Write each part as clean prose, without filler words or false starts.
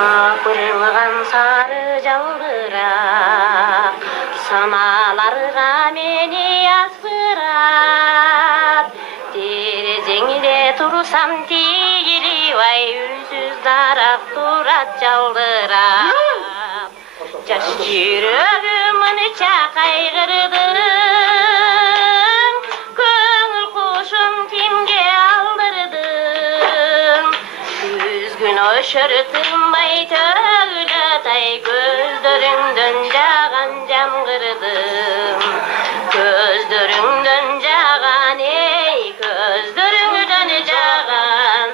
Апырылған сары жалбырап, самаларға мені асырап, терезеңде тұрсам тегелебай үнсіз дарап тұрат жалбырап. Жас жүрегімін чақайғырдың, көңіл қошым кемге алдырдың. Күзгін өшіртілмай төгілітай, көздеріңден жаған жамғырдың. Көздеріңден жаған, ей, көздеріңден жаған,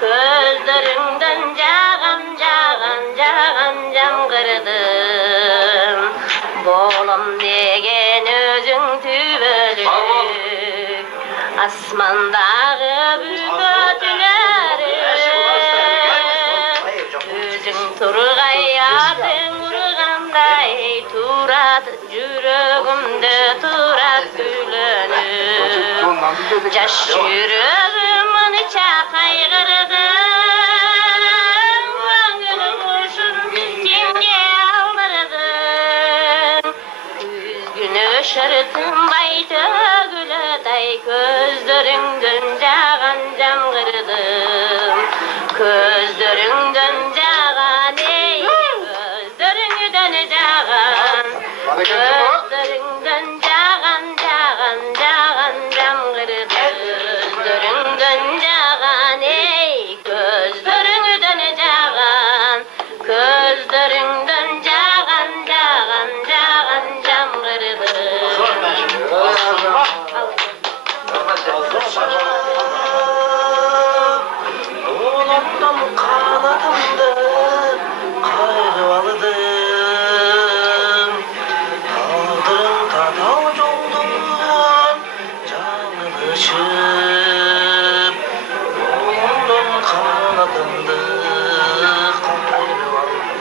көздеріңден жаған, жаған, жаған жамғырдың. Болым деген өзің түбілік, асмандағы бүкөтілері. Өзің тұрғай атың ұрғандай, тұрат жүрегімді тұрат күлініп. Жас жүрегімін чақайғырдың, көңіл қошын кемге алдырдың. Күзгін өшіртілмай төгілітай, көздеріңден жаған жамғырдың. Көздеріңден жаған, ей, көздеріңден жаған, көздеріңден жаған, жаған, жаған жамғырдың. Көздеріңден жаған, ей, көздеріңден жаған, көздеріңден жаған, жаған, жаған жамғырдың. Oğlumdan kanadımda kayrı aldım. Kaldırım tadal yoldum canılışıp. Oğlumdan kanadımda kayrı aldım.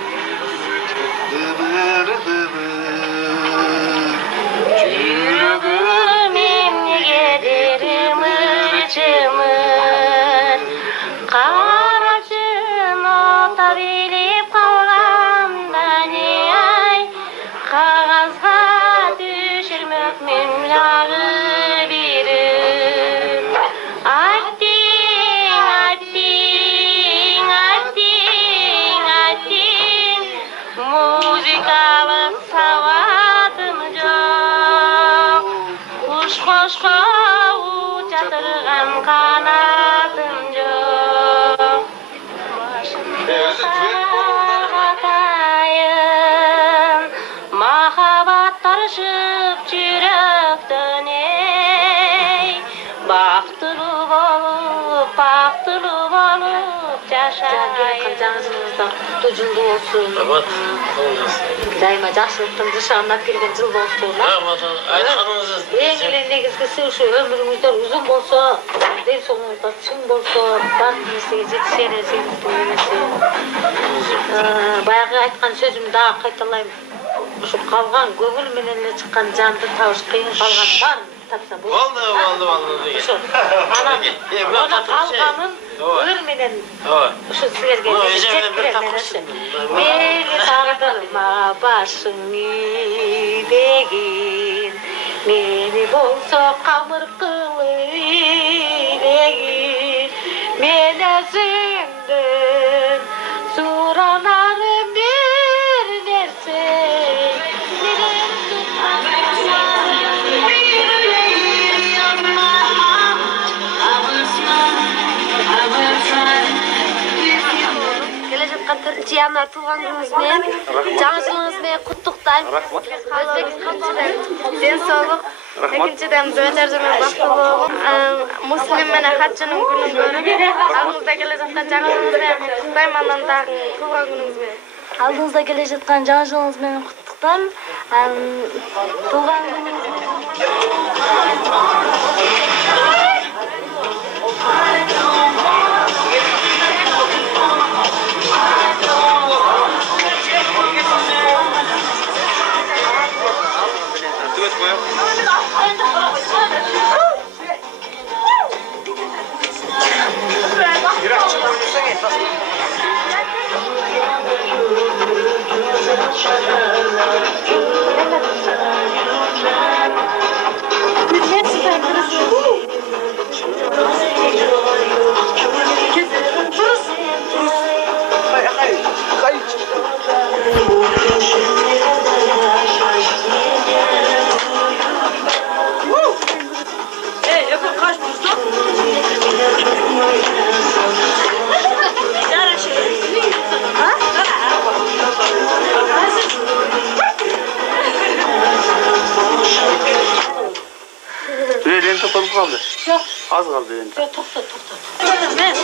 Dıbır dıbır Жүрегім емнеге дерім ычымын, қарашын ота билеп қалғанда не ай, қағазға түшірмек мен жағы беріп. Аттиң, аттиң, аттиң, аттиң, музыкалық сауатым жоқ. Құш-құшқа ұшатырған қанатым жоқ. Қағатайын, махаббаттар шып жүректен, ей, бақтылы болып жашайын. Жаңыңызда құтты жылды болсын. Дайыма жақсылықтың дышанап келген жыл болсын. Ең елі негізгісі ұшы өміріңіздер ұзын болса, денсаулығыңызда шың болса, бақытыңызға жетішеріңіздің немесе. Баяғы айтқан сөзімді дағы қайталаймын. Ұшып қалған көңіл менен шыққан жанды тауыш қиын қалған бар тапса болды. Болды. Оны қалғанын өр менен ұшы сілерге жеткірем. Мені тағдырма башың үйдеген, мені болса қамыр қылы үйдеген. Мен өзіңдің сұранарым бір нәрсе. Келе жатқан 4 январ туған күніңізбен, жаңа жылыңызбен құттықтаймын. Өзбекстандан денсаулық, екіншіден өнерден бақытты болу, мұслим мен хатшының күнін көріп, алдыңызда келе жатқан жаңа жылыңызбен құттықтаймын, анан дағы туған күніңізбен. Алдыңызда келе жатқан жаңа жылыңызбен құттықтаймын, туған күніңізбен. Biraz çıkıyorsun. Lento kalıp kaldı. Yok. Az kaldı lento. Yok, to'xta. Men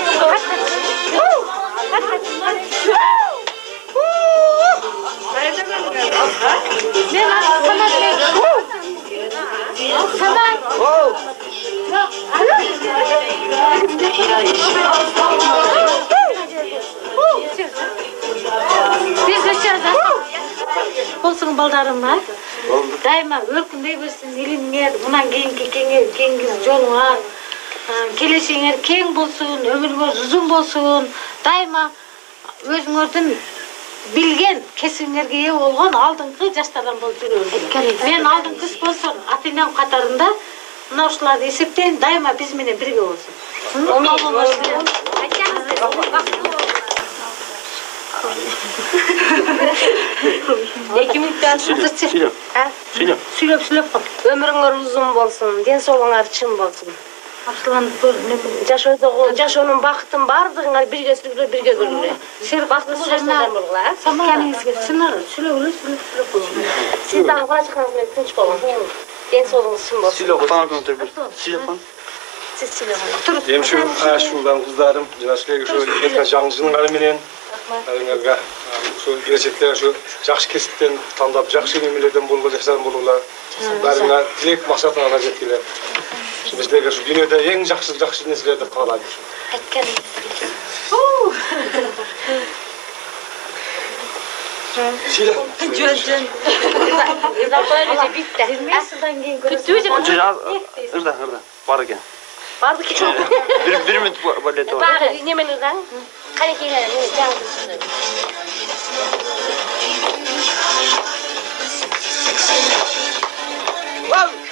Olsun baldarım daima örkündey bo'lsin, ilinglar, bundan keyingi yo'linglar, kelешиңер keng bo'lsin, ömrüңөр uzun bo'lsin. Daima өзүңөрдүн билген кесиңерге ээ болгон алдыңкы жаштардан болуп жүрөбүз. Мен алдыңкы спонсор ата-энем катарында мына ушуларды эсептейм, дайыма биз менен бирге болсун. Сүйлөп кал. Ömrüңөр uzun bolsun, денсаулыгыңар чын болsun. Жашоонун бакытын бардыгыңар бирге сүргүлө, бирге көргүлө. Сен Siz daha fazla çıkmanız tinç bolun. Денсаулыгыңыз чын болsun. Silo bana kontrol bir. Silo bana. Siz silahı. Hem şundan kızlarım, cinaşlığa şu etken жаңжының менен, şu gelecekte şu жақсы кесиптен тандап, жақсы немелерден болуға, жақсыдан болуға, бәріңе тілек мақсатыңа жеткиле. Bizlerge şu dünyada en жақсы нәрселерді қалайды. Silo. Жөн. Irda. Var ekan. Vardı ki çok. Bir minut balet var. Var, yemenizden. Kanekiler, Woo!